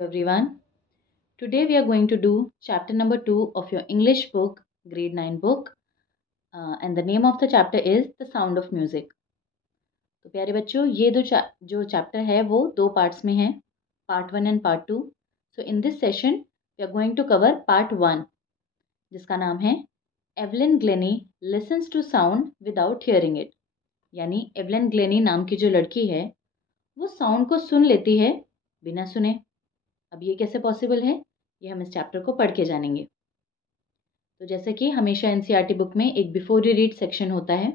Everyone. Today we are going to do chapter number 2 of your English book, grade 9 book, and the name of the chapter is The Sound of Music. तो प्यारे बच्चों, ये जो chapter है वो दो parts में है, part 1 and part 2. So in this session we are going to cover part 1, जिसका नाम है Evelyn Glennie listens to sound without hearing it. यानी एवलिन ग्लेनी नाम की जो लड़की है वो साउंड को सुन लेती है बिना सुने. अब ये कैसे पॉसिबल है, ये हम इस चैप्टर को पढ़ के जानेंगे. तो जैसे कि हमेशा एनसीईआरटी बुक में एक बिफोर यू रीड सेक्शन होता है,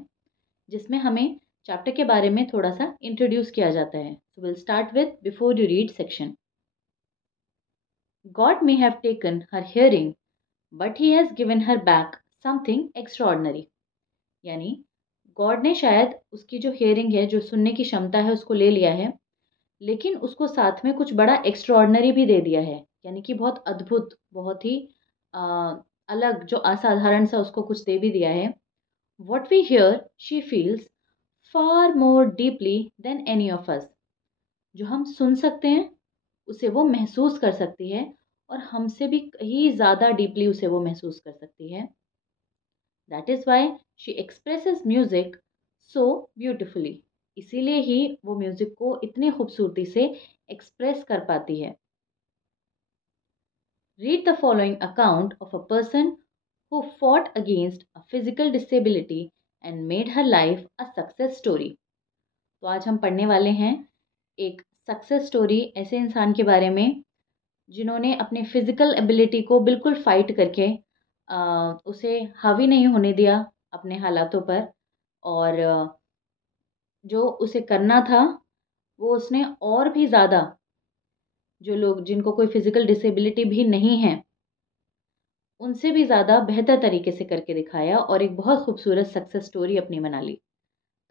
जिसमें हमें चैप्टर के बारे में थोड़ा सा इंट्रोड्यूस किया जाता है. So will start with before you read section. God may have taken her hearing but he has given her back something extraordinary. यानी गॉड ने शायद उसकी जो हियरिंग है, जो सुनने की क्षमता है, उसको ले लिया है, लेकिन उसको साथ में कुछ बड़ा एक्स्ट्राऑर्डिनरी भी दे दिया है. यानी कि बहुत अद्भुत, बहुत ही अलग, जो असाधारण सा उसको कुछ दे भी दिया है. What we hear she feels far more deeply than any of us. जो हम सुन सकते हैं उसे वो महसूस कर सकती है, और हमसे भी कहीं ज़्यादा डीपली उसे वो महसूस कर सकती है. That is why she expresses music so beautifully. इसीलिए ही वो म्यूज़िक को इतनी खूबसूरती से एक्सप्रेस कर पाती है. Read the following account of a person who fought against a physical disability and made her life a success story. तो आज हम पढ़ने वाले हैं एक सक्सेस स्टोरी ऐसे इंसान के बारे में जिन्होंने अपने फिजिकल एबिलिटी को बिल्कुल फाइट करके उसे हावी नहीं होने दिया अपने हालातों पर, और जो उसे करना था वो उसने और भी ज़्यादा, जो लोग जिनको कोई फिजिकल डिसेबिलिटी भी नहीं है उनसे भी ज़्यादा बेहतर तरीके से करके दिखाया, और एक बहुत खूबसूरत सक्सेस स्टोरी अपनी बना ली.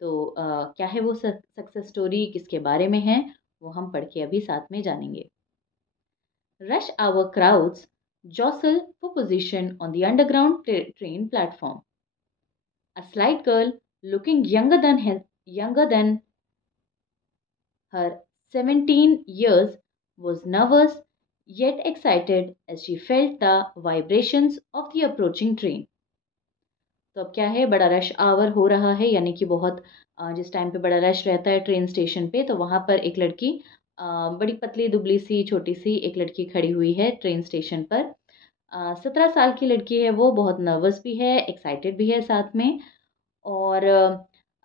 तो क्या है वो सक्सेस स्टोरी, किसके बारे में है, वो हम पढ़ के अभी साथ में जानेंगे. Rush hour crowds jostle for position on the underground train platform. A slight girl looking younger than her 17 years was nervous yet excited as she felt the vibrations of the approaching train. तो अब क्या है, बड़ा rush our हो रहा है, यानी कि बहुत जिस टाइम पे बड़ा रश रहता है ट्रेन स्टेशन पे, तो वहाँ पर एक लड़की, बड़ी पतली दुबली सी छोटी सी एक लड़की खड़ी हुई है ट्रेन स्टेशन पर. 17 साल की लड़की है, वो बहुत नर्वस भी है, एक्साइटेड भी है साथ में. और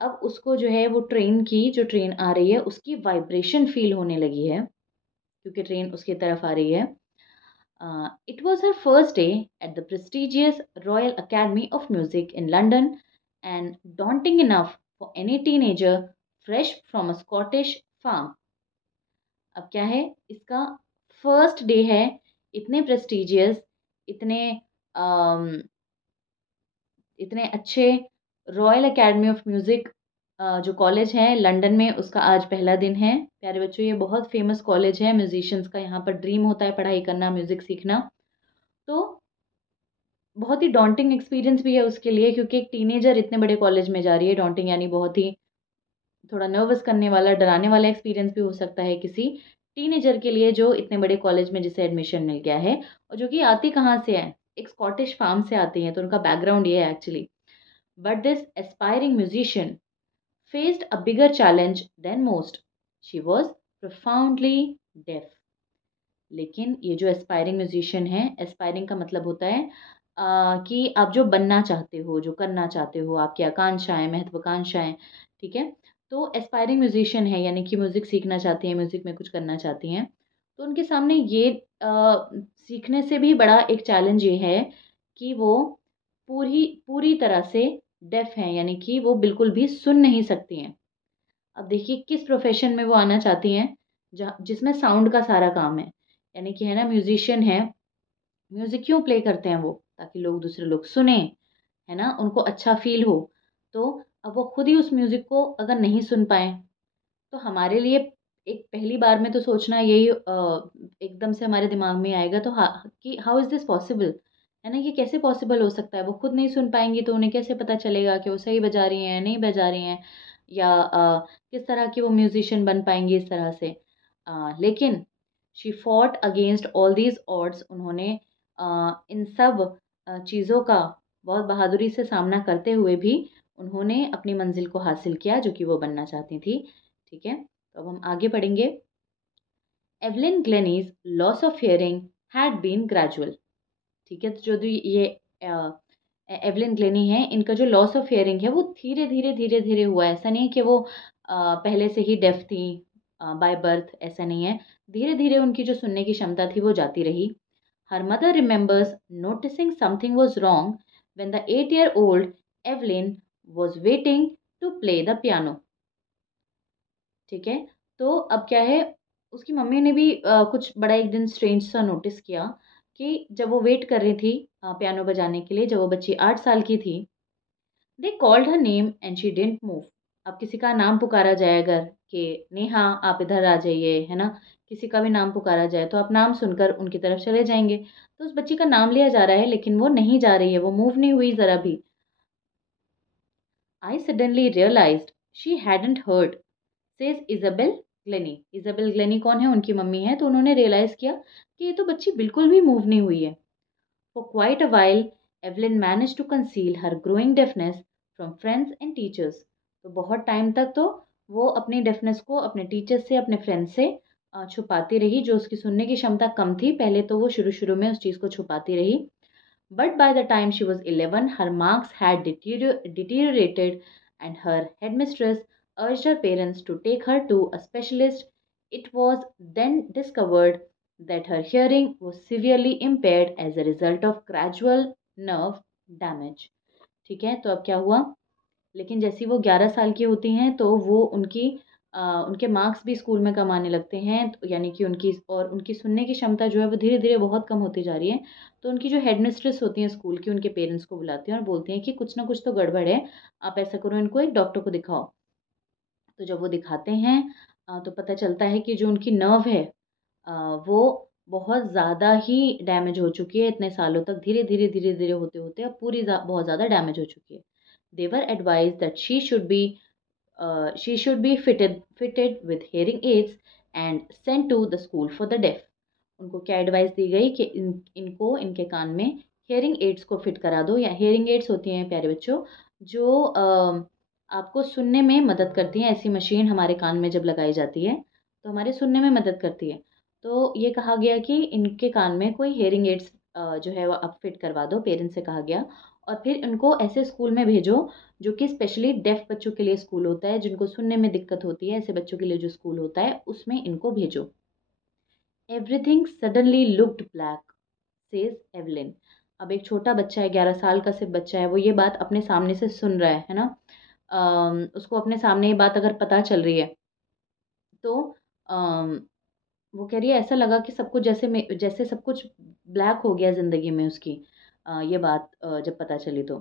अब उसको जो है वो ट्रेन की, जो ट्रेन आ रही है उसकी वाइब्रेशन फील होने लगी है, क्योंकि ट्रेन उसकी तरफ आ रही है. It was her first day at the prestigious Royal Academy of Music in London, and daunting enough for any teenager fresh from a Scottish farm. अब क्या है, इसका फर्स्ट डे है, इतने प्रेस्टिजियस, इतने इतने अच्छे रॉयल एकेडमी ऑफ म्यूज़िक जो कॉलेज है लंदन में, उसका आज पहला दिन है. प्यारे बच्चों, ये बहुत फेमस कॉलेज है म्यूजिशियंस का, यहाँ पर ड्रीम होता है पढ़ाई करना, म्यूज़िक सीखना. तो बहुत ही डॉन्टिंग एक्सपीरियंस भी है उसके लिए, क्योंकि एक टीनेजर इतने बड़े कॉलेज में जा रही है. डॉन्टिंग यानी बहुत ही थोड़ा नर्वस करने वाला, डराने वाला एक्सपीरियंस भी हो सकता है किसी टीनेजर के लिए जो इतने बड़े कॉलेज में जिसे एडमिशन मिल गया है, और जो कि आती कहाँ से है, एक स्कॉटिश फार्म से आती हैं. तो उनका बैकग्राउंड ये है actually. But this aspiring musician faced a bigger challenge than most. She was profoundly deaf. लेकिन ये जो एस्पायरिंग म्यूजिशियन है, एस्पायरिंग का मतलब होता है कि आप जो बनना चाहते हो, जो करना चाहते हो, आपकी आकांक्षाएं, महत्वाकांक्षाएं, ठीक है. तो एस्पायरिंग म्यूजिशियन है, यानी कि म्यूज़िक सीखना चाहती हैं, म्यूज़िक में कुछ करना चाहती हैं. तो उनके सामने ये सीखने से भी बड़ा एक चैलेंज ये है कि वो पूरी पूरी तरह से डेफ हैं, यानी कि वो बिल्कुल भी सुन नहीं सकती हैं. अब देखिए किस प्रोफेशन में वो आना चाहती हैं, जहाँ जिसमें साउंड का सारा काम है. यानी कि है ना, म्यूजिशियन है, म्यूज़िक क्यों प्ले करते हैं वो, ताकि लोग, दूसरे लोग सुने, है ना, उनको अच्छा फील हो. तो अब वो खुद ही उस म्यूज़िक को अगर नहीं सुन पाएँ, तो हमारे लिए एक पहली बार में तो सोचना यही एकदम से हमारे दिमाग में आएगा, तो कि हाउ इज़ दिस पॉसिबल, है ना, ये कैसे पॉसिबल हो सकता है. वो खुद नहीं सुन पाएंगी तो उन्हें कैसे पता चलेगा कि वो सही बजा रही हैं, नहीं बजा रही हैं, या किस तरह की वो म्यूजिशियन बन पाएंगी इस तरह से. लेकिन she fought against all these odds, उन्होंने इन सब चीज़ों का बहुत बहादुरी से सामना करते हुए भी उन्होंने अपनी मंजिल को हासिल किया जो कि वो बनना चाहती थी। ठीक है, तो अब हम आगे पढ़ेंगे। Evelyn Glennie's loss of hearing had been gradual. ठीक है, तो जो ये एवलिन ग्लेनी है, इनका जो लॉस ऑफ हियरिंग है वो धीरे धीरे धीरे धीरे हुआ है। ऐसा नहीं है कि वो पहले से ही डेफ थी बाय बर्थ, ऐसा नहीं है। धीरे धीरे उनकी जो सुनने की क्षमता थी वो जाती रही। Her mother remembers noticing something was wrong when the 8 year old Evelyn was waiting to play the piano. ठीक है, तो अब क्या है, उसकी मम्मी ने भी कुछ बड़ा एक दिन स्ट्रेंज सा नोटिस किया कि जब वो वेट कर रही थी पियानो बजाने के लिए, जब वो बच्ची 8 साल की थी, they called her name and she didn't move. अब किसी का नाम पुकारा जाए अगर कि नेहा आप इधर आ जाइए, है ना, किसी का भी नाम पुकारा जाए तो आप नाम सुनकर उनकी तरफ चले जाएंगे। तो उस बच्ची का नाम लिया जा रहा है लेकिन वो नहीं जा रही है, वो मूव नहीं हुई ज़रा भी। I suddenly realised she hadn't heard, says Isabel Glennie. Isabel Glennie कौन है? उनकी मम्मी है। तो उन्होंने रियलाइज़ किया कि ये तो बच्ची बिल्कुल भी मूव नहीं हुई है। For quite a while Evelyn manage to conceal her growing deafness from friends and teachers. तो बहुत टाइम तक तो वो अपनी डेफनेस को अपने टीचर्स से, अपने फ्रेंड्स से छुपाती रही। जो उसकी सुनने की क्षमता कम थी पहले, तो वो शुरू शुरू में उस चीज़ को छुपाती रही। But by the time she was 11, her marks had deteriorated, and her headmistress urged her parents to take her to a specialist. It was then discovered that her hearing was severely impaired as a result of gradual nerve damage. ठीक है, तो अब क्या हुआ? लेकिन जैसी वो 11 साल की होती हैं तो वो उनके मार्क्स भी स्कूल में कम आने लगते हैं, तो यानी कि उनकी सुनने की क्षमता जो है वो धीरे धीरे बहुत कम होती जा रही है। तो उनकी जो हेड मिस्ट्रेस होती हैं स्कूल की, उनके पेरेंट्स को बुलाती हैं और बोलती हैं कि कुछ ना कुछ तो गड़बड़ है, आप ऐसा करो, इनको एक डॉक्टर को दिखाओ। तो जब वो दिखाते हैं तो पता चलता है कि जो उनकी नर्व है अ, वो बहुत ज़्यादा ही डैमेज हो चुकी है। इतने सालों तक धीरे धीरे धीरे धीरे होते होते अब बहुत ज़्यादा डैमेज हो चुकी है। They were advised that she should be fitted with hearing aids and sent to the school for the deaf. उनको क्या एडवाइस दी गई कि इनको इनके कान में हेयरिंग एड्स को फिट करा दो। या हेयरिंग एड्स होती हैं प्यारे बच्चों, जो आपको सुनने में मदद करती हैं। ऐसी मशीन हमारे कान में जब लगाई जाती है तो हमारे सुनने में मदद करती है। तो ये कहा गया कि इनके कान में कोई हेयरिंग एड्स जो है वो आप फिट करवा दो, पेरेंट्स से कहा गया। और फिर इनको ऐसे स्कूल में भेजो जो कि स्पेशली डेफ बच्चों के लिए स्कूल होता है, जिनको सुनने में दिक्कत होती है, ऐसे बच्चों के लिए जो स्कूल होता है उसमें इनको भेजो। Everything suddenly looked black, says Evelyn. अब एक छोटा बच्चा है, 11 साल का सिर्फ बच्चा है, वो ये बात अपने सामने से सुन रहा है ना। उसको अपने सामने ये बात अगर पता चल रही है तो अम, वो कह रही है ऐसा लगा कि सब कुछ जैसे सब कुछ ब्लैक हो गया ज़िंदगी में उसकी। ये बात जब पता चली तो।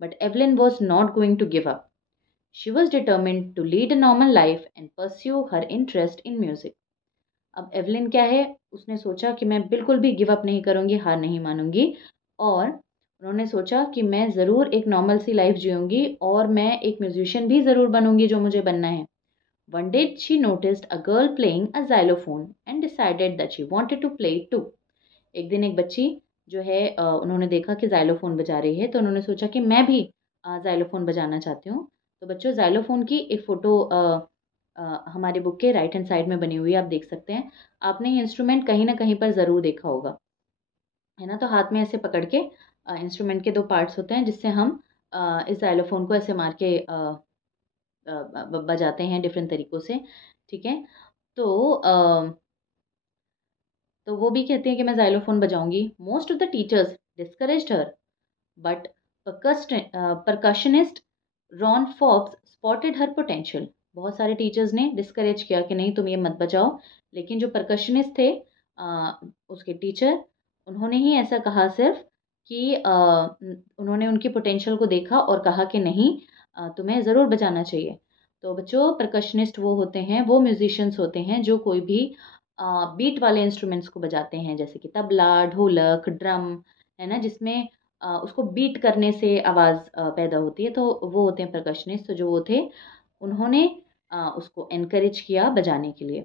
But Evelyn was not going to give up. She was determined to lead a normal life and pursue her interest in music. अब एवलिन क्या है, उसने सोचा कि मैं बिल्कुल भी गिव अप नहीं करूँगी, हार नहीं मानूंगी। और उन्होंने सोचा कि मैं ज़रूर एक नॉर्मल सी लाइफ जीऊँगी और मैं एक म्यूजिशियन भी ज़रूर बनूंगी जो मुझे बनना है। One day she noticed a girl playing a xylophone and decided that she wanted to play it too. एक दिन एक बच्ची जो है उन्होंने देखा कि xylophone बजा रही है, तो उन्होंने सोचा कि मैं भी xylophone बजाना चाहती हूँ। तो बच्चों, xylophone की एक फ़ोटो हमारे बुक के राइट हैंड साइड में बनी हुई है, आप देख सकते हैं। आपने ये इंस्ट्रूमेंट कहीं ना कहीं पर ज़रूर देखा होगा, है ना। तो हाथ में ऐसे पकड़ के इंस्ट्रूमेंट के दो पार्ट्स होते हैं जिससे हम इस xylophone को ऐसे मार के बजाते हैं डिफरेंट तरीक़ों से। ठीक है, तो तो वो भी कहती हैं कि मैं ज़ाइलोफ़ोन बजाऊँगी। Most of the teachers discouraged her, but percussionist Ron Fox spotted her potential. बहुत सारे टीचर्स ने डिस्करेज किया कि नहीं तुम ये मत बजाओ, लेकिन जो परकशनिस्ट थे उसके टीचर, उन्होंने ही ऐसा कहा सिर्फ कि उन्होंने उनकी पोटेंशियल को देखा और कहा कि नहीं तुम्हें ज़रूर बजाना चाहिए। तो बच्चों, परकशनिस्ट वो होते हैं, वो म्यूजिशियंस होते हैं जो कोई भी बीट वाले इंस्ट्रूमेंट्स को बजाते हैं, जैसे कि तबला, ढोलक, ड्रम, है ना, जिसमें उसको बीट करने से आवाज़ पैदा होती है, तो वो होते हैं परकशनिस्ट। तो जो वो थे, उन्होंने उसको एनकरेज किया बजाने के लिए।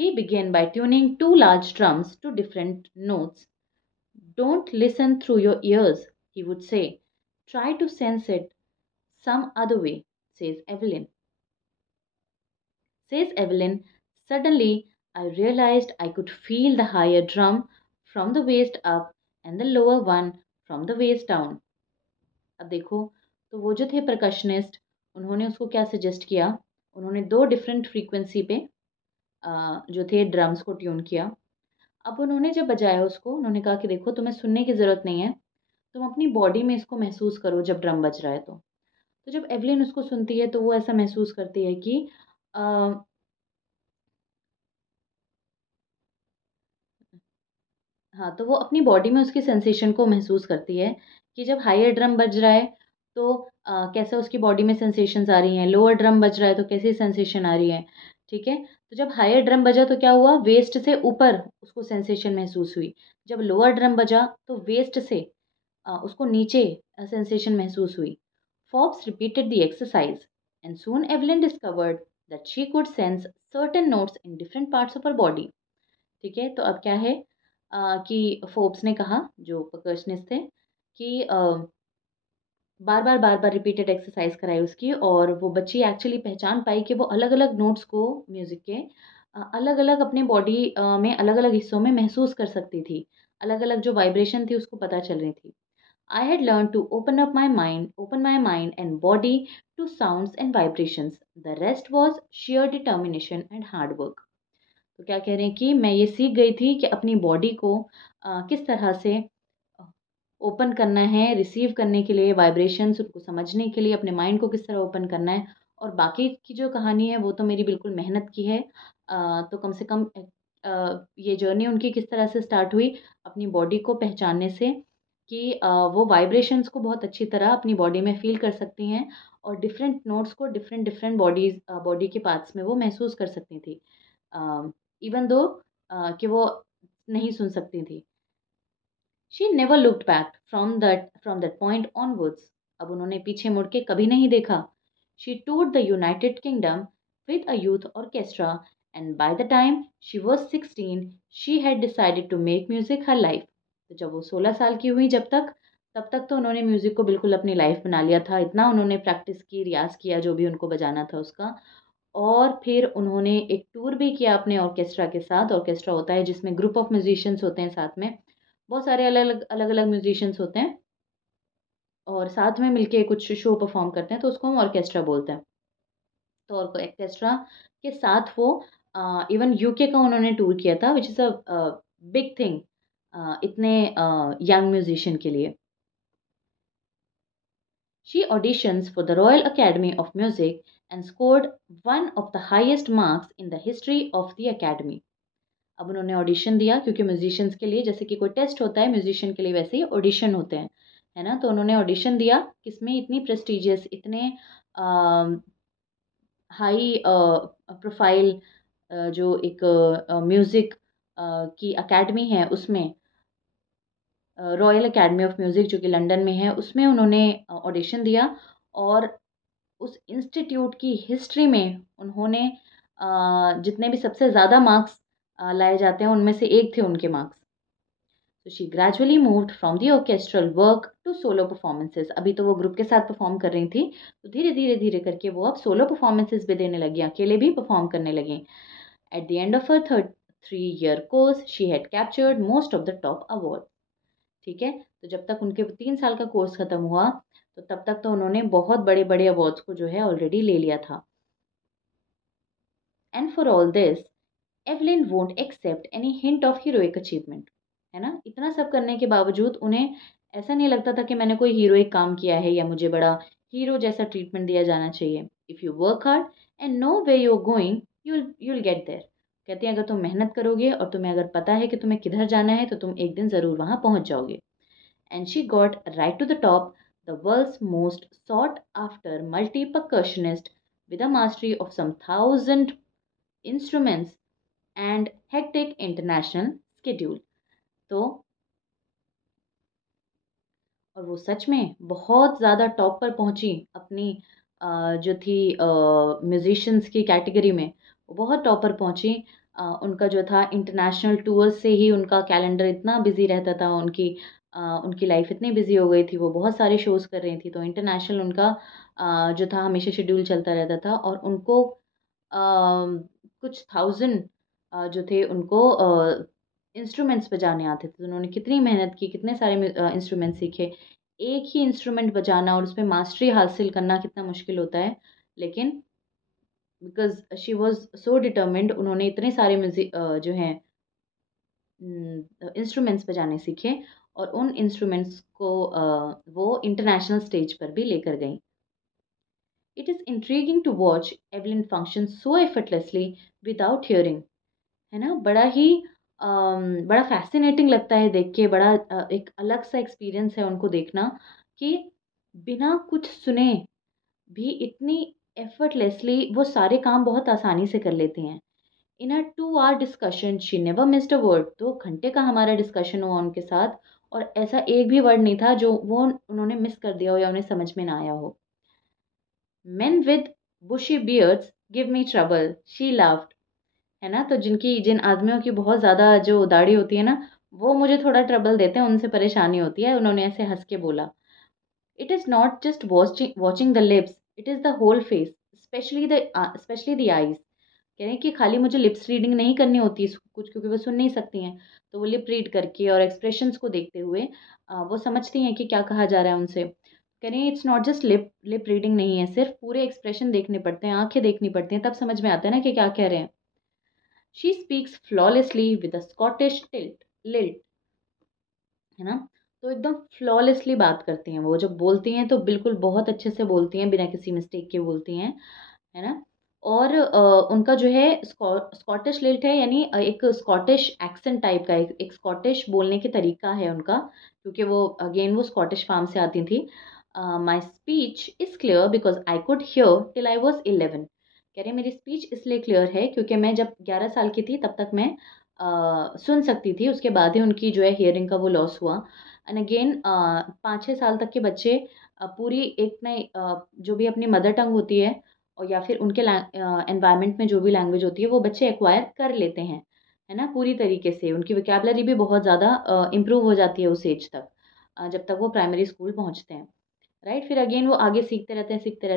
He began by tuning two large drums to different notes. Don't listen through your ears, he would say. Try to sense it some other way, says Evelyn. Says Evelyn, suddenly I realized I could feel the higher drum from the waist up and the lower one from the waist down. अब देखो, तो वो जो थे percussionist, उन्होंने उसको क्या suggest किया, उन्होंने दो डिफरेंट फ्रीक्वेंसी पे जो थे ड्रम्स को ट्यून किया। अब उन्होंने जब बजाया उसको, उन्होंने कहा कि देखो, तुम्हें सुनने की ज़रूरत नहीं है, तुम अपनी बॉडी में इसको महसूस करो जब ड्रम बज रहा है तो जब एवलिन उसको सुनती है तो वो ऐसा महसूस करती है कि अ, हाँ, तो वो अपनी बॉडी में उसकी सेंसेशन को महसूस करती है कि जब हायर ड्रम बज रहा है तो कैसा उसकी बॉडी में सेंसेशंस आ रही हैं, लोअर ड्रम बज रहा है तो कैसी सेंसेशन आ रही है, ठीक है। तो जब हायर ड्रम बजा तो क्या हुआ, वेस्ट से ऊपर उसको सेंसेशन महसूस हुई। जब लोअर ड्रम बजा तो वेस्ट से उसको नीचे सेंसेशन महसूस हुई। Forbes repeated the exercise, and soon Evelyn discovered that she could sense certain notes in different parts of her body. ठीक है, तो अब क्या है कि फोर्ब्स ने कहा, जो परकशनिस्ट थे, कि बार बार रिपीटेड एक्सरसाइज कराई उसकी, और वो बच्ची एक्चुअली पहचान पाई कि वो अलग अलग नोट्स को म्यूज़िक के अलग अलग अपने बॉडी में अलग अलग हिस्सों में महसूस कर सकती थी। अलग अलग जो वाइब्रेशन थी उसको पता चल रही थी। I had learned to open my mind and body to sounds and vibrations. The rest was sheer determination and hard work. तो क्या कह रहे हैं कि मैं ये सीख गई थी कि अपनी बॉडी को किस तरह से ओपन करना है, रिसीव करने के लिए वाइब्रेशंस, उनको समझने के लिए अपने माइंड को किस तरह ओपन करना है। और बाकी की जो कहानी है वो तो मेरी बिल्कुल मेहनत की है। तो कम से कम ये जर्नी उनकी किस तरह से स्टार्ट हुई, अपनी बॉडी को पहचानने से कि वो वाइब्रेशंस को बहुत अच्छी तरह अपनी बॉडी में फ़ील कर सकती हैं, और डिफरेंट नोट्स को डिफरेंट डिफरेंट बॉडी के पार्ट्स में वो महसूस कर सकती थी, इवन दो कि वो नहीं सुन सकती थी। She never looked back from that point onwards. अब उन्होंने पीछे मुड़ के कभी नहीं देखा। She toured the United Kingdom with a youth orchestra, and by the time she was 16 she had decided to make music her life. तो जब वो 16 साल की हुई, तब तक तो उन्होंने म्यूज़िक को बिल्कुल अपनी लाइफ बना लिया था। इतना उन्होंने प्रैक्टिस की, रियाज़ किया जो भी उनको बजाना था उसका। और फिर उन्होंने एक टूर भी किया अपने ऑर्केस्ट्रा के साथ। ऑर्केस्ट्रा होता है जिसमें ग्रुप ऑफ म्यूजिशियंस होते हैं साथ में, बहुत सारे अलग-अलग म्यूजिशियंस होते हैं, और साथ में मिलके कुछ शो परफॉर्म करते हैं, तो उसको हम ऑर्केस्ट्रा बोलते हैं। तो ऑर्केस्ट्रा के साथ वो इवन यूके का उन्होंने टूर किया था, which is a big thing इतने यंग म्यूजिशियन के लिए। She auditions for the Royal Academy of Music and scored one of the highest marks in the history of the Academy. अब उन्होंने audition दिया, क्योंकि म्यूजिशियंस के लिए जैसे कि कोई टेस्ट होता है, म्यूजिशियन के लिए वैसे ही ऑडिशन होते हैं, है ना। तो उन्होंने ऑडिशन दिया, किसमें, इतनी प्रेस्टिजियस, इतने हाई प्रोफाइल जो एक म्यूज़िक की अकेडमी है उसमें, रॉयल एकेडमी ऑफ म्यूज़िक जो कि लंदन में है, उसमें उन्होंने ऑडिशन दिया। और उस इंस्टीट्यूट की हिस्ट्री में उन्होंने जितने भी सबसे ज़्यादा मार्क्स लाए जाते हैं उनमें से एक थे उनके मार्क्स। तो she gradually moved from the orchestral work to solo performances. अभी तो वो ग्रुप के साथ परफॉर्म कर रही थी, तो धीरे धीरे धीरे करके वो अब सोलो परफॉर्मेंसेस भी देने लगी, अकेले भी परफॉर्म करने लगी। At the end of her 3-year course she had captured most of the top award. ठीक है, तो जब तक उनके 3 साल का कोर्स खत्म हुआ, तो तब तक तो उन्होंने बहुत बड़े बड़े अवार्ड्स को जो है ऑलरेडी ले लिया था। And for all this Evelyn won't accept any hint of heroic achievement, है ना। इतना सब करने के बावजूद उन्हें ऐसा नहीं लगता था कि मैंने कोई हीरोइक काम किया है या मुझे बड़ा हीरो जैसा ट्रीटमेंट दिया जाना चाहिए। If you work hard and know where you are going, you'll get there. कहती हैं, अगर तुम मेहनत करोगे और तुम्हें अगर पता है कि तुम्हें किधर जाना है, तो तुम एक दिन ज़रूर वहाँ पहुँच जाओगे। And she got right to the top, the world's most sought after multi percussionist with a mastery of some 1,000 instruments and hectic international schedule. तो और वो सच में बहुत ज़्यादा टॉप पर पहुंची अपनी जो थी म्यूजिशियंस की कैटेगरी में, वो बहुत टॉप पर पहुंची। उनका जो था इंटरनेशनल टूर्स से ही उनका कैलेंडर इतना बिजी रहता था, उनकी लाइफ इतनी बिजी हो गई थी, वो बहुत सारे शोज़ कर रही थी, तो इंटरनेशनल उनका जो था हमेशा शेड्यूल चलता रहता था। और उनको कुछ थाउजेंड जो थे उनको इंस्ट्रूमेंट्स बजाने आते थे। तो उन्होंने कितनी मेहनत की, कितने सारे इंस्ट्रूमेंट सीखे। एक ही इंस्ट्रूमेंट बजाना और उसमें मास्टरी हासिल करना कितना मुश्किल होता है, लेकिन because she was so determined, उन्होंने इतने सारे जो हैं इंस्ट्रूमेंट्स बजाने सीखे और उन इंस्ट्रूमेंट्स को वो इंटरनेशनल स्टेज पर भी लेकर गईं। It is intriguing to watch Evelyn function so effortlessly without hearing. है ना? बड़ा फ़ैसिनेटिंग लगता है देख के, बड़ा एक अलग सा एक्सपीरियंस है उनको देखना कि बिना कुछ सुने भी इतनी एफर्टलेसली वो सारे काम बहुत आसानी से कर लेती हैं। In a 2 hour discussion she never missed a word. 2 घंटे का हमारा डिस्कशन हुआ उनके साथ और ऐसा एक भी वर्ड नहीं था जो वो उन्होंने मिस कर दिया हो या उन्हें समझ में ना आया हो। Men with bushy beards give me trouble, she laughed। है ना? तो जिन आदमियों की बहुत ज़्यादा जो दाढ़ी होती है ना, वो मुझे थोड़ा ट्रबल देते हैं, उनसे परेशानी होती है। उन्होंने ऐसे हँस के बोला। It is not just watching the lips, it is the whole face, specially the eyes. कह रहे हैं कि खाली मुझे लिप्स रीडिंग नहीं करनी होती कुछ, क्योंकि वो सुन नहीं सकती हैं। तो वो लिप रीड करके और एक्सप्रेशंस को देखते हुए वो समझती हैं कि क्या कहा जा रहा है उनसे। कह रही हैं it's not just lip lip reading नहीं है, सिर्फ पूरे एक्सप्रेशन देखने पड़ते हैं, आंखें देखनी पड़ती हैं, तब समझ में आता है ना कि क्या कह रहे हैं। She speaks flawlessly with a Scottish lilt. है ना? तो एकदम फ्लॉलेसली बात करती हैं वो, जब बोलती हैं तो बिल्कुल बहुत अच्छे से बोलती हैं, बिना किसी मिस्टेक के बोलती हैं। है ना? और उनका जो है स्कॉटिश लिल्ट है, यानी एक स्कॉटिश एक्सेंट टाइप का, एक स्कॉटिश बोलने के तरीका है उनका, क्योंकि वो स्कॉटिश फार्म से आती थी। My speech is clear because I could hear till I was 11। कह रहे मेरी स्पीच इसलिए क्लियर है क्योंकि मैं जब 11 साल की थी तब तक मैं सुन सकती थी, उसके बाद ही उनकी जो है हियरिंग का वो लॉस हुआ। एंड अगेन 5-6 साल तक के बच्चे पूरी एक नई जो भी अपनी मदर टंग होती है और या फिर उनके एनवायरनमेंट में जो भी लैंग्वेज होती है वो बच्चे एक्वायर कर लेते हैं। है ना? पूरी तरीके से उनकी वोकैबुलरी भी बहुत ज़्यादा इम्प्रूव हो जाती है उस एज तक, जब तक वो प्राइमरी स्कूल पहुँचते हैं। राइट? फिर अगेन वो आगे सीखते रहते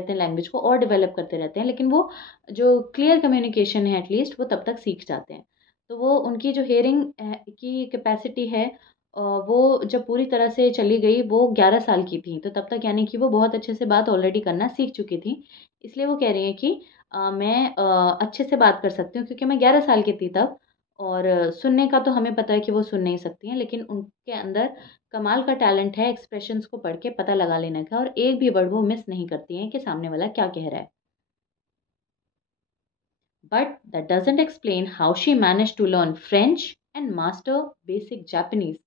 हैं लैंग्वेज को और डेवलप करते रहते हैं, लेकिन वो जो क्लियर कम्युनिकेशन है एटलीस्ट वो तब तक सीख जाते हैं। तो वो उनकी जो हियरिंग की कैपेसिटी है वो जब पूरी तरह से चली गई, वो 11 साल की थी, तो तब तक यानी कि वो बहुत अच्छे से बात ऑलरेडी करना सीख चुकी थी। इसलिए वो कह रही हैं कि मैं अच्छे से बात कर सकती हूँ क्योंकि मैं 11 साल की थी तब। और सुनने का तो हमें पता है कि वो सुन नहीं सकती हैं, लेकिन उनके अंदर कमाल का टैलेंट है एक्सप्रेशंस को पढ़ के पता लगा लेने का, और एक भी वर्ड वो मिस नहीं करती हैं कि सामने वाला क्या कह रहा है। But that doesn't explain how she manage to learn French and master basic Japanese.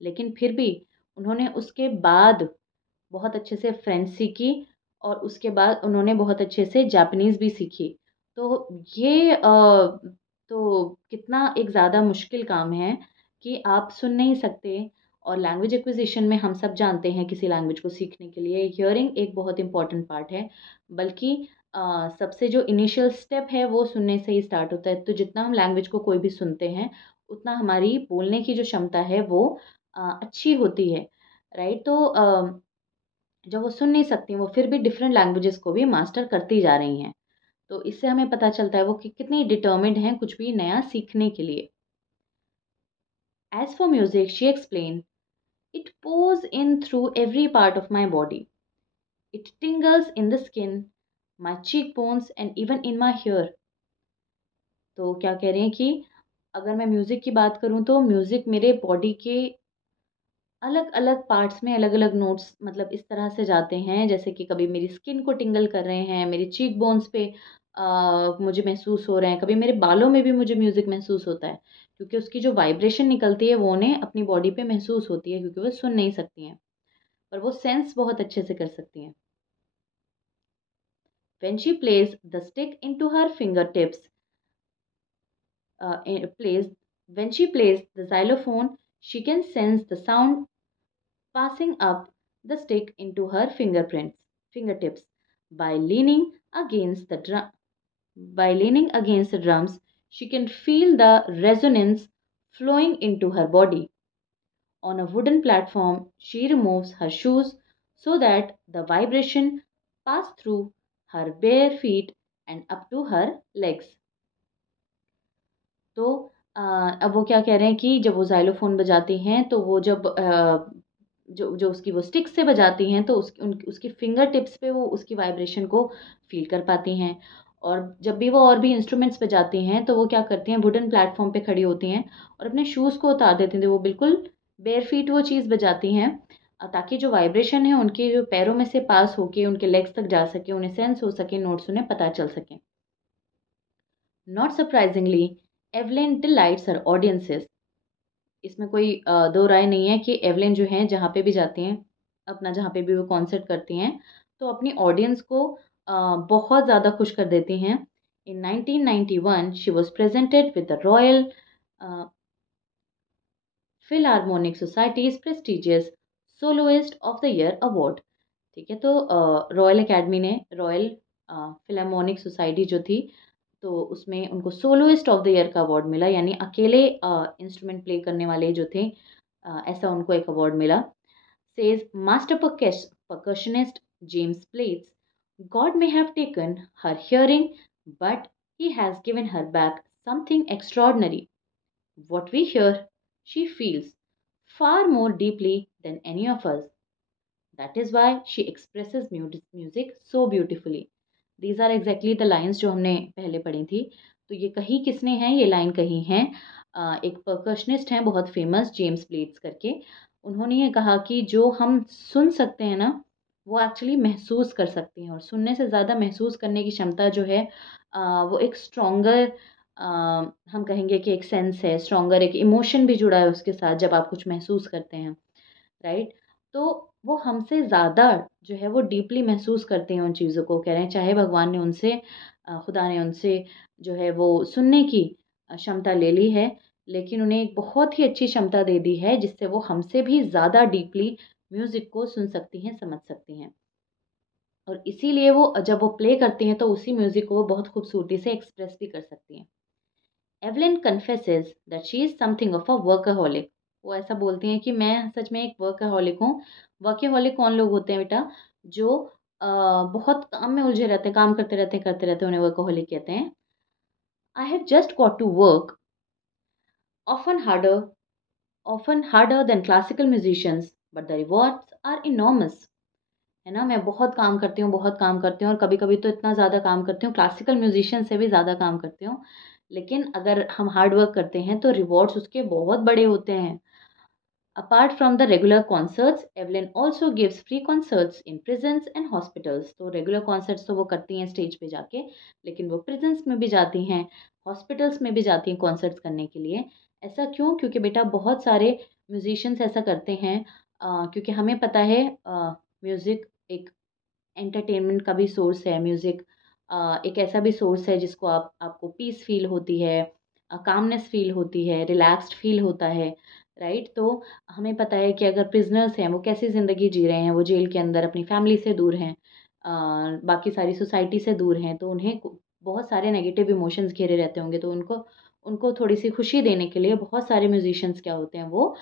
लेकिन फिर भी उन्होंने उसके बाद बहुत अच्छे से फ्रेंच सीखी और उसके बाद उन्होंने बहुत अच्छे से जापानीज़ भी सीखी। तो ये तो कितना एक ज़्यादा मुश्किल काम है कि आप सुन नहीं सकते, और लैंग्वेज एक्विजिशन में हम सब जानते हैं किसी लैंग्वेज को सीखने के लिए हियरिंग एक बहुत इम्पॉर्टेंट पार्ट है। बल्कि सबसे जो इनिशियल स्टेप है वो सुनने से ही स्टार्ट होता है। तो जितना हम लैंग्वेज को कोई भी सुनते हैं उतना हमारी बोलने की जो क्षमता है वो अच्छी होती है। राइट? तो जब वो सुन नहीं सकती वो फिर भी डिफरेंट लैंग्वेजेस को भी मास्टर करती जा रही हैं। तो इससे हमें पता चलता है वो कि कितनी डिटर्मिन्ड हैं कुछ भी नया सीखने के लिए। As for music she explain, it pours in through every part of my body. It tingles in the skin, my cheekbones and even in my hair। तो क्या कह रहे हैं कि अगर मैं म्यूज़िक की बात करूँ तो म्यूज़िक मेरे बॉडी के अलग अलग पार्ट्स में अलग अलग नोट्स मतलब इस तरह से जाते हैं, जैसे कि कभी मेरी स्किन को टिंगल कर रहे हैं, मेरी चीक बोन्स पे मुझे महसूस हो रहे हैं, कभी मेरे बालों में भी मुझे म्यूज़िक महसूस होता है, क्योंकि उसकी जो वाइब्रेशन निकलती है वो उन्हें अपनी बॉडी पे महसूस होती है, क्योंकि वो सुन नहीं सकती हैं पर वो सेंस बहुत अच्छे से कर सकती हैं। When she plays the stick into her fingertips, plays when she plays the xylophone, she can sense the sound passing up the stick into her fingertips. By leaning against the drum, by leaning against the drums, She can feel the resonance flowing into her body. On a wooden platform, she removes her shoes so that the vibration pass through her bare feet and up to her legs. तो अब वो क्या कह रहे हैं कि जब वो ज़ाइलोफ़ोन बजाती हैं तो वो जब जो जो उसकी वो स्टिक से बजाती हैं तो उसकी फिंगर टिप्स पे वो उसकी वाइब्रेशन को फ़ील कर पाती हैं। और जब भी वो और भी इंस्ट्रूमेंट्स बजाती हैं तो वो क्या करती हैं, वुडन प्लेटफ़ॉर्म पे खड़ी होती हैं और अपने शूज़ को उतार देती हैं। तो वो बिल्कुल बेयर फीट वो चीज़ बजाती हैं ताकि जो वाइब्रेशन है उनके जो पैरों में से पास होके उनके लेग्स तक जा सके, उन्हें सेंस हो सके, नोट्स उन्हें पता चल सकें। Not surprisingly, Evelyn delights her audiences. इसमें कोई दो राय नहीं है कि एवलिन जो हैं जहाँ पे भी जाती हैं, अपना जहाँ पे भी वो कॉन्सर्ट करती हैं, तो अपनी ऑडियंस को बहुत ज़्यादा खुश कर देती हैं। इन 1991 she was presented with the royal Philharmonic societies prestigious soloist of the year award. ठीक है, तो रॉयल अकेडमी ने रॉयल फिलहार्मोनिक सोसाइटी जो थी, तो उसमें उनको सोलोइस्ट ऑफ द ईयर का अवार्ड मिला, यानी अकेले इंस्ट्रूमेंट प्ले करने वाले जो थे, ऐसा उनको एक अवार्ड मिला। Says master percussionist James Plates, God may have taken her hearing, but he has given her back something extraordinary. What we hear, she feels far more deeply than any of us. That is why she expresses music so beautifully. These are exactly the lines जो हमने पहले पढ़ी थी। तो ये कही किसने हैं, ये लाइन कही हैं एक परकशनिस्ट हैं बहुत फेमस, जेम्स प्लेट्स करके। उन्होंने ये कहा कि जो हम सुन सकते हैं ना, वो एक्चुअली महसूस कर सकते हैं, और सुनने से ज़्यादा महसूस करने की क्षमता जो है वो एक स्ट्रॉन्गर, हम कहेंगे कि एक सेंस है, स्ट्रॉन्गर एक इमोशन भी जुड़ा है उसके साथ जब आप कुछ महसूस करते हैं, राइट। तो वो हमसे ज़्यादा जो है वो डीपली महसूस करते हैं उन चीज़ों को। कह रहे हैं चाहे भगवान ने उनसे खुदा ने उनसे जो है वो सुनने की क्षमता ले ली है, लेकिन उन्हें एक बहुत ही अच्छी क्षमता दे दी है जिससे वो हमसे भी ज़्यादा डीपली म्यूज़िक को सुन सकती हैं, समझ सकती हैं। और इसीलिए वो जब वो प्ले करती हैं तो उसी म्यूज़िक को वो बहुत खूबसूरती से एक्सप्रेस भी कर सकती हैं। Evelyn confesses that she is something of a workaholic. वो ऐसा बोलती हैं कि मैं सच में एक वर्कaholic हूँ। वर्कaholic कौन लोग होते हैं बेटा? जो बहुत काम में उलझे रहते हैं, काम करते रहते हैं, उन्हें वर्कaholic कहते हैं। I have just got to work often harder often harder than classical musicians but the rewards are enormous. है ना, मैं बहुत काम करती हूँ, बहुत काम करती हूँ, और कभी-कभी तो इतना ज़्यादा काम करती हूँ, क्लासिकल म्यूजिशियन से भी ज़्यादा काम करती हूँ। लेकिन अगर हम हार्ड वर्क करते हैं तो रिवॉर्ड्स उसके बहुत बड़े होते हैं। Apart from the regular concerts, Evelyn also gives free concerts in prisons and hospitals. तो रेगुलर कॉन्सर्ट्स तो वो करती हैं स्टेज पे जाके, लेकिन वो प्रिजन्स में भी जाती हैं, हॉस्पिटल्स में भी जाती हैं कॉन्सर्ट्स करने के लिए। ऐसा क्यों? क्योंकि बेटा बहुत सारे म्यूजिशियंस ऐसा करते हैं, क्योंकि हमें पता है म्यूज़िक एक एंटरटेनमेंट का भी सोर्स है। म्यूज़िक एक ऐसा भी सोर्स है जिसको आपको पीस फील होती है, कामनेस फील होती है, रिलैक्स्ड फील होता है, राइट। तो हमें पता है कि अगर प्रिजनर्स हैं वो कैसी ज़िंदगी जी रहे हैं, वो जेल के अंदर अपनी फैमिली से दूर हैं, बाकी सारी सोसाइटी से दूर हैं, तो उन्हें बहुत सारे नेगेटिव इमोशंस घेरे रहते होंगे। तो उनको उनको थोड़ी सी खुशी देने के लिए बहुत सारे म्यूजिशियंस क्या होते हैं, वो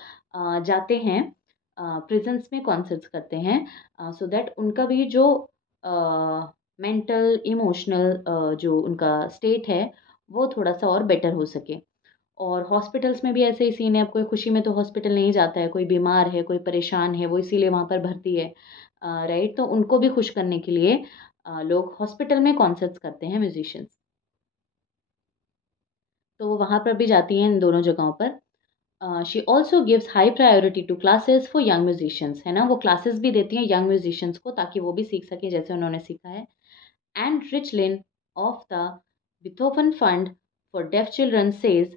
जाते हैं प्रिजन्स में, कॉन्सर्ट्स करते हैं, सो दैट उनका भी जो मेंटल इमोशनल जो उनका स्टेट है वो थोड़ा सा और बेटर हो सके। और हॉस्पिटल्स में भी ऐसे ही सीन है। अब कोई खुशी में तो हॉस्पिटल नहीं जाता है, कोई बीमार है, कोई परेशान है, वो इसीलिए वहाँ पर भर्ती है, राइट। तो उनको भी खुश करने के लिए लोग हॉस्पिटल में कॉन्सर्ट्स करते हैं म्यूजिशियंस। तो वो वहाँ पर भी जाती हैं इन दोनों जगहों पर। She also gives high priority to classes for young musicians. है ना, वो क्लासेस भी देती हैं यंग म्यूजिशियंस को ताकि वो भी सीख सकें जैसे उन्होंने सीखा है। And रिचलिन of the Beethoven Fund for Deaf Children says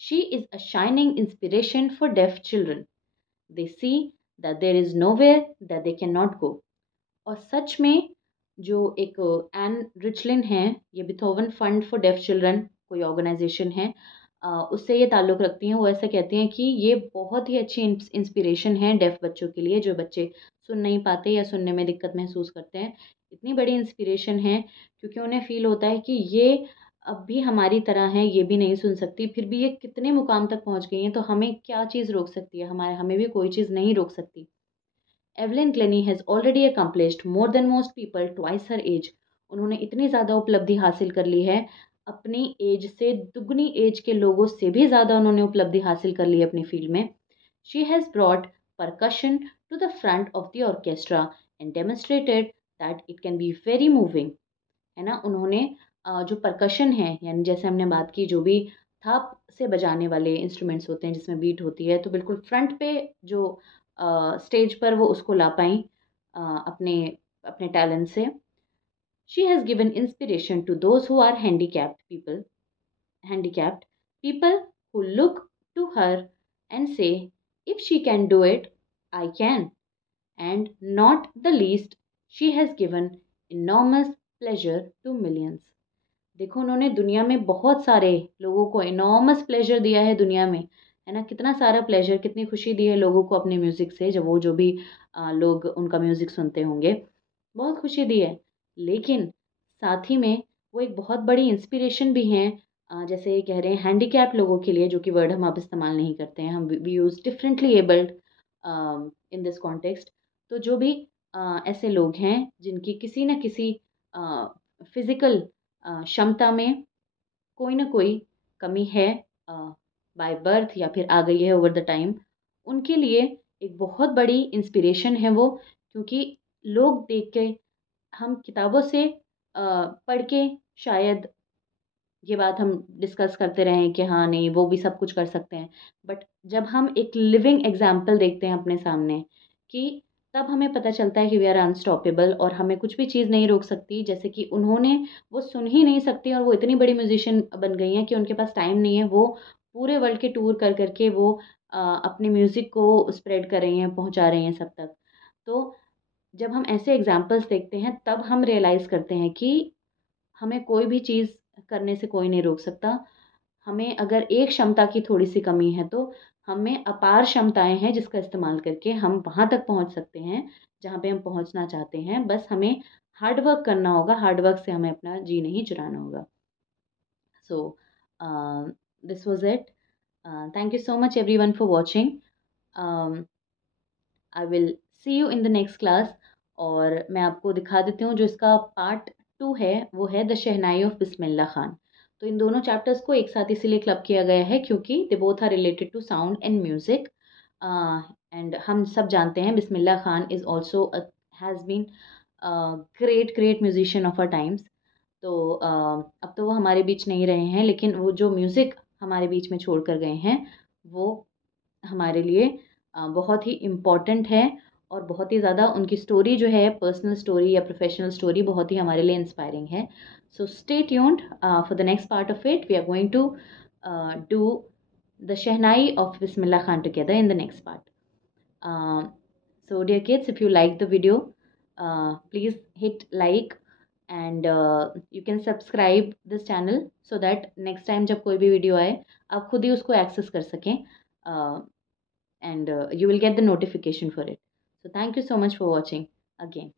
she is a shining inspiration for deaf children. They see that there is nowhere that they cannot go. और सच में जो एक एन रिचलिन है, ये बिथोवन फंड फॉर डेफ चिल्ड्रन कोई organisation है, उससे ये ताल्लुक़ रखती हैं। वो ऐसा कहती हैं कि ये बहुत ही अच्छी इंस्पिरेशन है डेफ बच्चों के लिए, जो बच्चे सुन नहीं पाते या सुनने में दिक्कत महसूस करते हैं। इतनी बड़ी इंस्पिरेशन है क्योंकि उन्हें फ़ील होता है कि ये अब भी हमारी तरह हैं, ये भी नहीं सुन सकती, फिर भी ये कितने मुकाम तक पहुँच गई हैं, तो हमें क्या चीज़ रोक सकती है? हमें भी कोई चीज़ नहीं रोक सकती। Evelyn Glennie has already accomplished more than most people twice her age. उन्होंने इतनी ज़्यादा उपलब्धि हासिल कर ली है, अपनी एज से दुगनी एज के लोगों से भी ज़्यादा उन्होंने उपलब्धि हासिल कर ली है अपनी फील्ड में। She has brought percussion to the front of the orchestra and demonstrated that it can be very moving. है ना? उन्होंने जो परकशन है, यानी जैसे हमने बात की, जो भी थाप से बजाने वाले इंस्ट्रूमेंट्स होते हैं जिसमें बीट होती है, तो बिल्कुल फ्रंट पे जो स्टेज पर वो उसको ला पाई अपने अपने टैलेंट से। She has given inspiration to those who are handicapped people who look to her and say, if she can do it, I can. And not the least, she has given enormous pleasure to millions. देखो, उन्होंने दुनिया में बहुत सारे लोगों को enormous pleasure दिया है दुनिया में, है ना? कितना सारा प्लेजर, कितनी खुशी दी है लोगों को अपने म्यूज़िक से, जब वो जो भी लोग उनका म्यूज़िक सुनते होंगे, बहुत खुशी दी है। लेकिन साथ ही में वो एक बहुत बड़ी इंस्पिरेशन भी हैं, जैसे ये कह रहे हैं हैंडीकैप लोगों के लिए, जो कि वर्ड हम अब इस्तेमाल नहीं करते हैं, हम we use differently abled in this context. तो जो भी ऐसे लोग हैं जिनकी किसी न किसी फिज़िकल क्षमता में कोई ना कोई कमी है, बाय बर्थ या फिर आ गई है ओवर द टाइम, उनके लिए एक बहुत बड़ी इंस्पिरेशन है वो। क्योंकि लोग देख के, हम किताबों से पढ़ के शायद ये बात हम डिस्कस करते रहें कि हाँ नहीं, वो भी सब कुछ कर सकते हैं, बट जब हम एक लिविंग एग्जाम्पल देखते हैं अपने सामने, कि तब हमें पता चलता है कि वी आर अनस्टॉपेबल और हमें कुछ भी चीज़ नहीं रोक सकती। जैसे कि उन्होंने, वो सुन ही नहीं सकती और वो इतनी बड़ी म्यूजिशियन बन गई हैं कि उनके पास टाइम नहीं है, वो पूरे वर्ल्ड के टूर कर करके वो अपने म्यूज़िक को स्प्रेड कर रही हैं, पहुंचा रही हैं सब तक। तो जब हम ऐसे एग्जाम्पल्स देखते हैं, तब हम रियलाइज़ करते हैं कि हमें कोई भी चीज़ करने से कोई नहीं रोक सकता। हमें अगर एक क्षमता की थोड़ी-सी कमी है, तो हमें अपार क्षमताएँ हैं जिसका इस्तेमाल करके हम वहाँ तक पहुँच सकते हैं, जहाँ पे हम पहुँचना चाहते हैं। बस हमें हार्ड वर्क करना होगा, हार्ड वर्क से हमें अपना जी नहीं चुराना होगा। So this was it. Thank you so much everyone for watching. I will see you in the next class. और मैं आपको दिखा देती हूँ, जो इसका पार्ट 2 है, वो है द शहनाई ऑफ बिस्मिल्लाह खान। तो इन दोनों चैप्टर्स को एक साथ इसीलिए क्लब किया गया है क्योंकि they both are related to sound and music. And हम सब जानते हैं Bismillah Khan is also has been great great musician of our times. तो अब तो वो हमारे बीच नहीं रहे हैं, लेकिन वो जो म्यूज़िक हमारे बीच में छोड़ कर गए हैं, वो हमारे लिए बहुत ही इम्पॉर्टेंट है। और बहुत ही ज़्यादा उनकी स्टोरी जो है, पर्सनल स्टोरी या प्रोफेशनल स्टोरी, बहुत ही हमारे लिए इंस्पायरिंग है। So stay tuned for the next part of it. We are going to do the shehnai of Bismillah Khan together in the next part. So dear kids, if you like the video, please hit like and you can subscribe this channel so that next time जब कोई भी video आए, आप खुद ही उसको access कर सकें, and you will get the notification for it. So thank you so much for watching again.